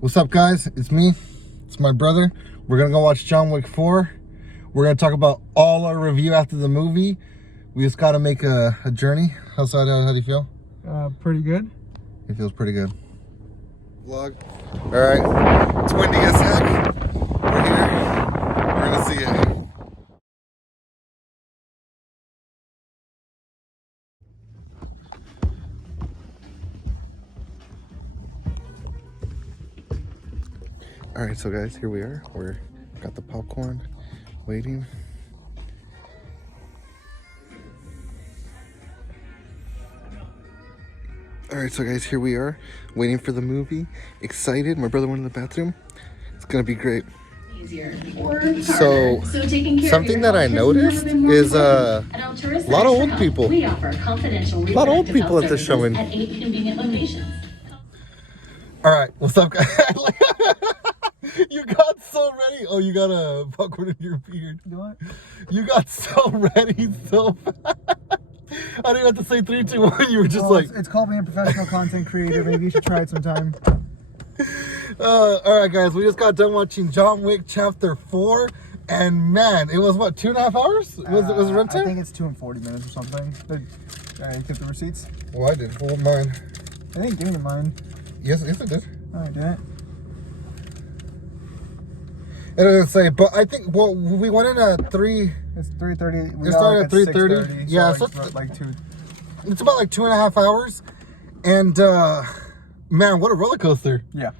What's up, guys? It's me. It's my brother. We're gonna go watch John Wick 4. We're gonna talk about all our review after the movie. We just gotta make a journey. How do you feel? Pretty good. It feels pretty good. Vlog. All right. It's windy as heck. We're here. We're gonna see it. All right, so guys, here we are. We're got the popcorn, waiting. All right, so guys, here we are, waiting for the movie. Excited. My brother went in the bathroom. It's gonna be great. So something that I noticed is a lot of old people. A lot of old people at this showing. All right, what's up, guys? You got so ready. Oh, you got a popcorn in your beard. What? You got so ready so fast. I didn't have to say 3, 2, 1. You were just like... It's called being a professional content creator. Maybe you should try it sometime. All right, guys. We just got done watching John Wick Chapter 4. And, man, it was, what, 2.5 hours? Was it runtime? I think it's 2 and 40 minutes or something. You took the receipts? Well, I did. Hold mine. I didn't give me mine. Yes, it did. Oh, I didn't. It doesn't say, but I think, well, we went in at 3... It's 3:30. It started at 3:30. Yeah, so it's like 2. It's about like 2.5 hours. And, man, what a roller coaster. Yeah.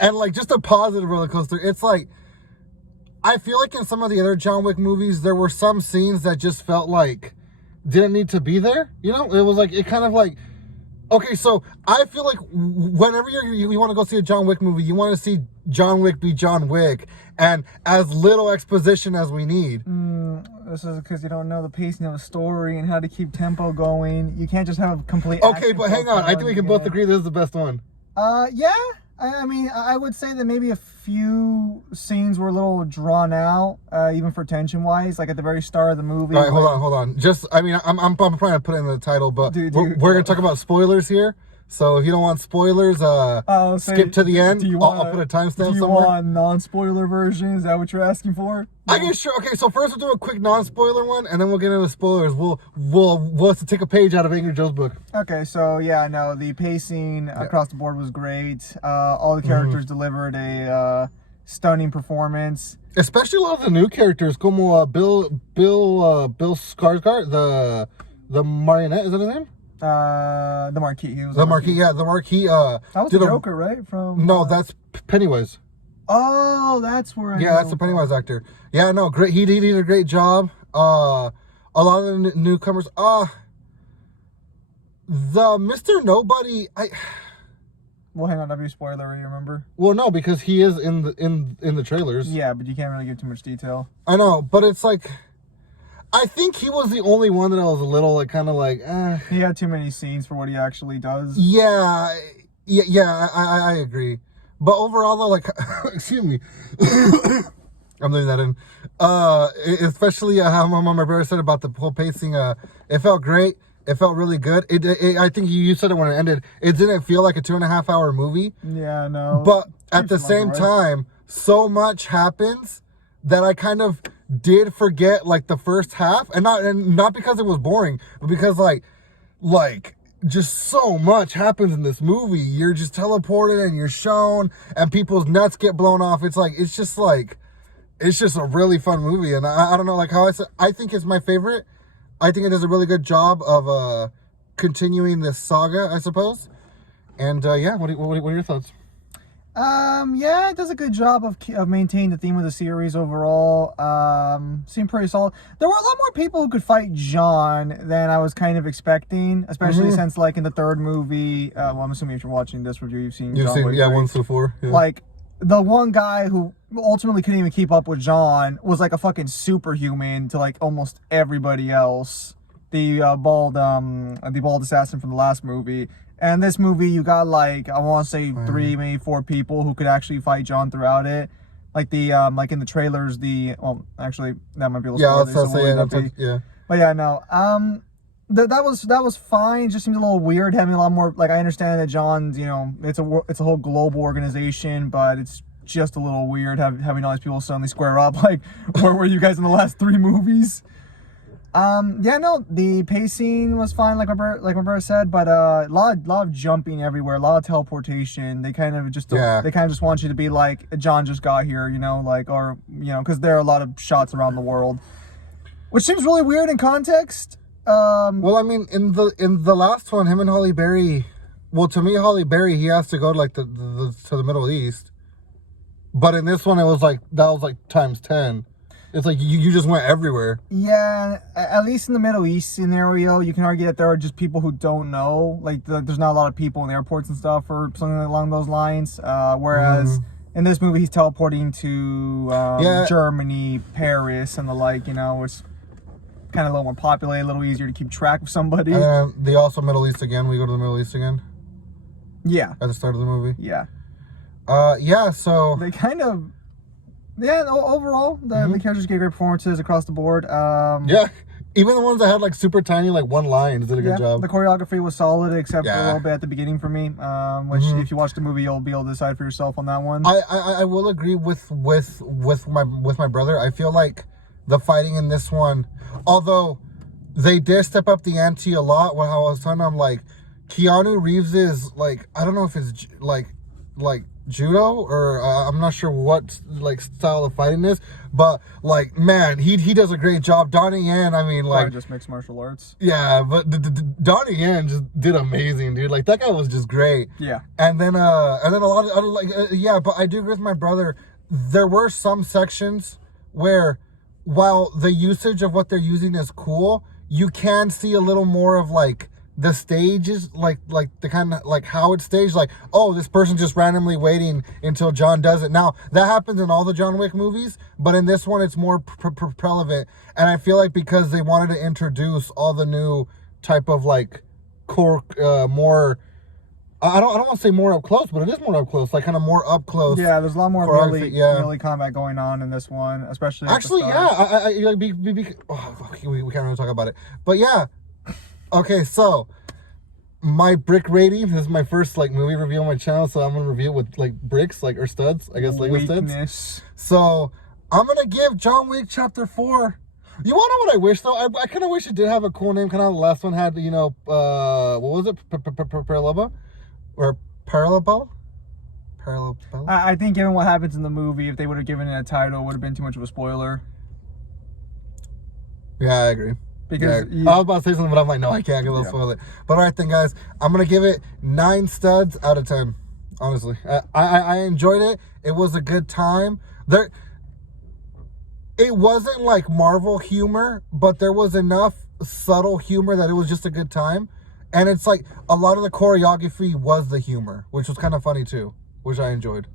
And like just a positive roller coaster. It's like, I feel like in some of the other John Wick movies, there were some scenes that just felt like didn't need to be there. You know, it was like, it kind of like, okay, so I feel like whenever you want to go see a John Wick movie, you want to see John Wick be John Wick and as little exposition as we need. This is because you don't know the pacing of the story and how to keep tempo going. You can't just have complete. Okay, but hang on. I think we can both agree this is the best one. Yeah. I mean, I would say that maybe a few scenes were a little drawn out, even for tension-wise, like at the very start of the movie. All right, hold on. Just, I mean, I'm trying to put it in the title, but we're going to talk about spoilers here. So if you don't want spoilers, skip to the end. I'll put a timestamp somewhere. Do you want non-spoiler version? Is that what you're asking for? I guess sure. Okay, so first we'll do a quick non-spoiler one, and then we'll get into spoilers. We'll have to take a page out of Angry Joe's book. Okay, so yeah, no, the pacing across the board was great. All the characters delivered a stunning performance. Especially a lot of the new characters, como Bill Skarsgård, the marionette. Is that his name? The Marquis. The Marquis. That was the Joker, right? No, that's Pennywise. Oh, that's where. That's the Pennywise actor. Yeah, no, great. He did a great job. A lot of the newcomers. The Mr. Nobody. Well, hang on. That'd be a spoiler. You remember? Well, no, because he is in the trailers. Yeah, but you can't really give too much detail. I know, but it's like, I think he was the only one that I was a little like, kind of like. He had too many scenes for what he actually does. Yeah. I agree. But overall, though, like, excuse me, I'm leaving that in. Especially how my brother said about the whole pacing. It felt great. It felt really good. I think you said it when it ended. It didn't feel like a 2.5 hour movie. Yeah, no. But at the same time, so much happens that I kind of did forget like the first half, and not because it was boring, but because like just so much happens in this movie. You're just teleported and you're shown, and people's nuts get blown off. It's just a really fun movie, and I don't know, like how I said, I think it's my favorite. I think it does a really good job of continuing this saga, I suppose. And yeah, what are your thoughts? Yeah, it does a good job of maintaining the theme of the series overall. Seemed pretty solid. There were a lot more people who could fight John than I was kind of expecting, especially since like in the third movie, well, I'm assuming if you're watching this review, you've seen John Wick, 1 through 4. Yeah. Like the one guy who ultimately couldn't even keep up with John was like a fucking superhuman to like almost everybody else. The bald assassin from the last movie. And this movie, you got like, I want to say 3, maybe 4 people who could actually fight John throughout it. Like the, like in the trailers, actually, that might be a little spoiler, yeah. But yeah, no. that was fine. It just seemed a little weird, having a lot more. Like, I understand that John's, it's a whole global organization, but it's just a little weird having all these people suddenly square up. Like, where were you guys in the last 3 movies? Yeah, no, the pacing was fine, like my brother said, but a lot of jumping everywhere, a lot of teleportation. They kind of just want you to be like, John just got here, because there are a lot of shots around the world, which seems really weird in context. Well, I mean, in the last one, him and Halle Berry. Well, to me, Halle Berry, he has to go to like to the Middle East, but in this one, that was like times 10. It's like you just went everywhere. Yeah, at least in the Middle East scenario, you can argue that there are just people who don't know. Like, there's not a lot of people in the airports and stuff or something along those lines. Whereas in this movie, he's teleporting to Germany, Paris, and the like, which kind of a little more populated, a little easier to keep track of somebody. And the also Middle East again. We go to the Middle East again. Yeah. At the start of the movie. Yeah. So they kind of. Yeah, overall, the characters gave great performances across the board. Yeah, even the ones that had like super tiny, like one line, did a good job. The choreography was solid, except for a little bit at the beginning for me. Which, if you watch the movie, you'll be able to decide for yourself on that one. I will agree with my brother. I feel like the fighting in this one, although they did step up the ante a lot. When I was telling them, like, Keanu Reeves is like, I don't know if it's like judo or I'm not sure what like style of fighting is, but like, man, he does a great job. Donnie Yen, I mean, like, just mixed martial arts. Yeah, but Donnie Yen just did amazing, dude. Like, that guy was just great. Yeah. And then a lot of other but I do agree with my brother. There were some sections where, while the usage of what they're using is cool, you can see a little more of like the stages, like the kind of like how it's staged, like, oh, this person just randomly waiting until John does it. Now that happens in all the John Wick movies, but in this one it's more relevant, and I feel like because they wanted to introduce all the new type of like core, more. I don't want to say more up close, but it is more up close, like kind of more up close. Yeah, there's a lot more melee combat going on in this one, especially. Actually, yeah, we can't really talk about it, but yeah. Okay, so my brick rating. This is my first like movie review on my channel, so I'm gonna review it with like bricks, like, or studs, I guess, Lego studs. So I'm gonna give John Wick Chapter 4. You wanna know what I wish though? I kind of wish it did have a cool name. Kind of the last one had, what was it? Paralaba or Paralabel? Paralabel. I think given what happens in the movie, if they would have given it a title, it would have been too much of a spoiler. Yeah, I agree. Because I was about to say something, but I'm like, no, I can't, because I'll spoil it. But all right, then, guys, I'm going to give it 9 studs out of 10, honestly. I enjoyed it. It was a good time. It wasn't like Marvel humor, but there was enough subtle humor that it was just a good time. And it's like a lot of the choreography was the humor, which was kind of funny, too, which I enjoyed.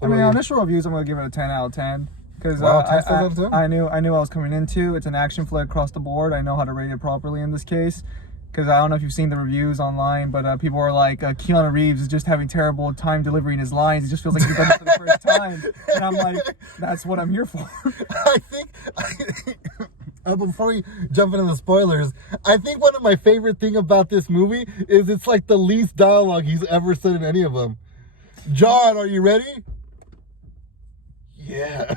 I mean, initial reviews, I'm going to give it a 10 out of 10. Because I knew I was coming into. It's an action flick across the board. I know how to rate it properly in this case. Because I don't know if you've seen the reviews online, but people are like, Keanu Reeves is just having terrible time delivering his lines. It just feels like he's done it for the first time. And I'm like, that's what I'm here for. I think before we jump into the spoilers, I think one of my favorite thing about this movie is it's like the least dialogue he's ever said in any of them. John, are you ready? Yeah.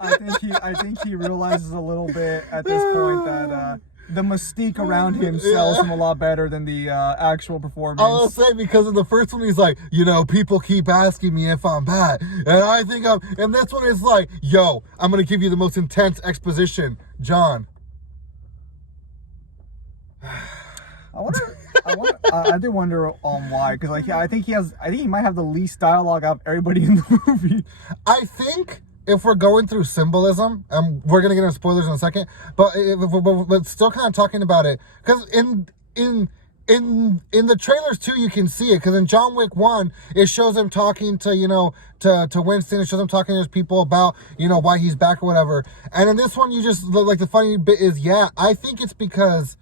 I think he realizes a little bit at this point that the mystique around him sells him a lot better than the actual performance. I'll say, because in the first one he's like, people keep asking me if I'm bad, and I think I'm. And this one is like, yo, I'm gonna give you the most intense exposition, John. I do wonder why, because like, I think he might have the least dialogue out of everybody in the movie. I think if we're going through symbolism, and we're gonna get into spoilers in a second, but still kind of talking about it, because in the trailers too, you can see it, because in John Wick 1, it shows him talking to to Winston. It shows him talking to his people about why he's back or whatever. And in this one, you just like, the funny bit is, I think it's because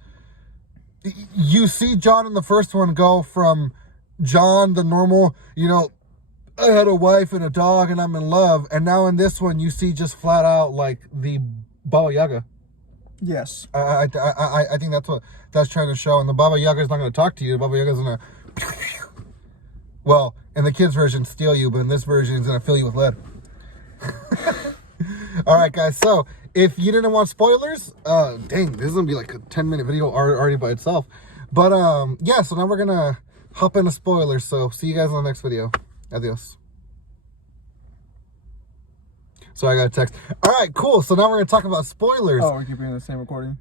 you see John in the first one go from John, the normal, I had a wife and a dog and I'm in love. And now in this one, you see just flat out like the Baba Yaga. Yes. I think that's what that's trying to show. And the Baba Yaga is not going to talk to you. The Baba Yaga is going to, well, in the kids' version, steal you, but in this version, it's going to fill you with lead. All right, guys. So if you didn't want spoilers, dang, this is going to be like a 10-minute video already by itself. But yeah, so now we're going to hop into spoilers. So see you guys in the next video. Adios. So I got a text. All right, cool. So now we're going to talk about spoilers. Oh, we're keeping the same recording?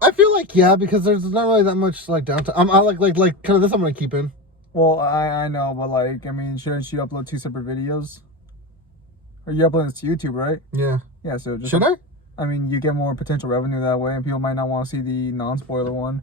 I feel like, yeah, because there's not really that much like downtime. I like kind of this I'm going to keep in. Well, I know, but like, I mean, shouldn't you upload 2 separate videos? Or you're uploading this to YouTube, right? Yeah. Yeah, so just... Should I? I mean, you get more potential revenue that way, and people might not want to see the non-spoiler one.